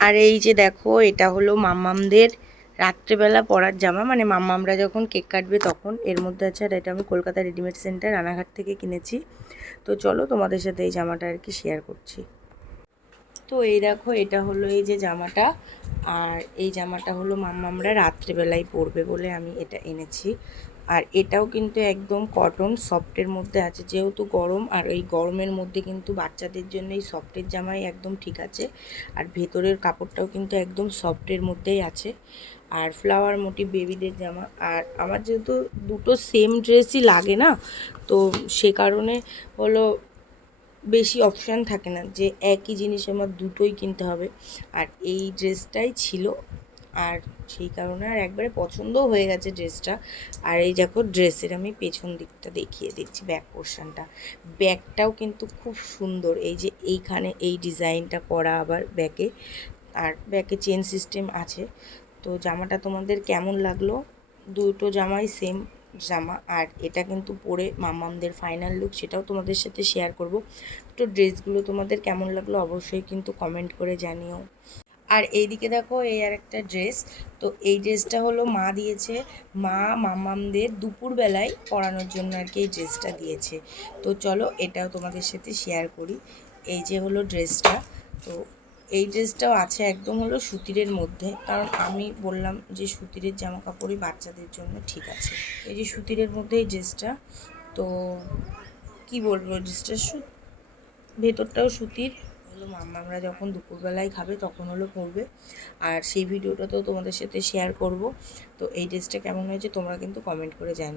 আর এই যে দেখো, এটা হলো মাম্মামদের রাত্রেবেলা পরার জামা। মানে মাম্মামরা যখন কেক কাটবে তখন, এর মধ্যে আছে আর এটা আমি কলকাতা রেডিমেড সেন্টার, রানাঘাট থেকে কিনেছি। তো চলো তোমাদের সাথে এই জামাটা আর কি শেয়ার করছি। তো এই দেখো, এটা হলো এই যে জামাটা। আর এই জামাটা হলো মাম্মা আমরা রাত্রেবেলায় পরবে বলে আমি এটা এনেছি। আর এটাও কিন্তু একদম কটন সফটের মধ্যে আছে, যেহেতু গরম, আর এই গরমের মধ্যে কিন্তু বাচ্চাদের জন্য এই সফটের জামাই একদম ঠিক আছে। আর ভেতরের কাপড়টাও কিন্তু একদম সফটের মধ্যেই আছে। আর ফ্লাওয়ার মোটি বেবিদের জামা। আর আমার যেহেতু দুটো সেম ড্রেসই লাগে না, তো সে কারণে হলো বেশি অপশান থাকে না যে একই জিনিস আমার দুটোই কিনতে হবে। আর এই ড্রেসটাই ছিল। আর সেই কারণে আর একবারে পছন্দও হয়ে গেছে ড্রেসটা আর এই দেখো ড্রেসের আমি পেছন দিকটা দেখিয়ে দিচ্ছি ব্যাক পোর্শনটা ব্যাকটাও কিন্তু খুব সুন্দর। এই যে এইখানে এই ডিজাইনটা করা আবার ব্যাকে আর ব্যাকে চেন সিস্টেম আছে। তো জামাটা তোমাদের কেমন লাগল? দুটো জামাই সেম জামা আর এটা কিন্তু পরে মামামদের ফাইনাল লুক সেটাও তোমাদের সাথে শেয়ার করব। তো ড্রেসগুলো তোমাদের কেমন লাগল অবশ্যই কিন্তু কমেন্ট করে জানিও। আর এইদিকে দেখো এই আর একটা ড্রেস তো এই ড্রেসটা হলো মা দিয়েছে। মা মামামদের দুপুরবেলায় পরানোর জন্য আর কি এই ড্রেসটা দিয়েছে। তো চলো এটাও তোমাদের সাথে শেয়ার করি। এই যে হলো ড্রেসটা তো এই ড্রেসটাও আছে একদম হলো সুতিরের মধ্যে। কারণ আমি বললাম যে সুতিরের জামা কাপড়ই বাচ্চাদের জন্য ঠিক আছে। এই যে সুতিরের মধ্যে এই ড্রেসটা তো কি বলব ড্রেসটা সু, ভেতরটাও সুতির। হলো মাম্মামরা যখন দুপুরবেলায় খাবে তখন হলো পরবে। আর সেই ভিডিওটা তো তোমাদের সাথে শেয়ার করব। তো এই ড্রেসটা কেমন হয়েছে তোমরা কিন্তু কমেন্ট করে জানি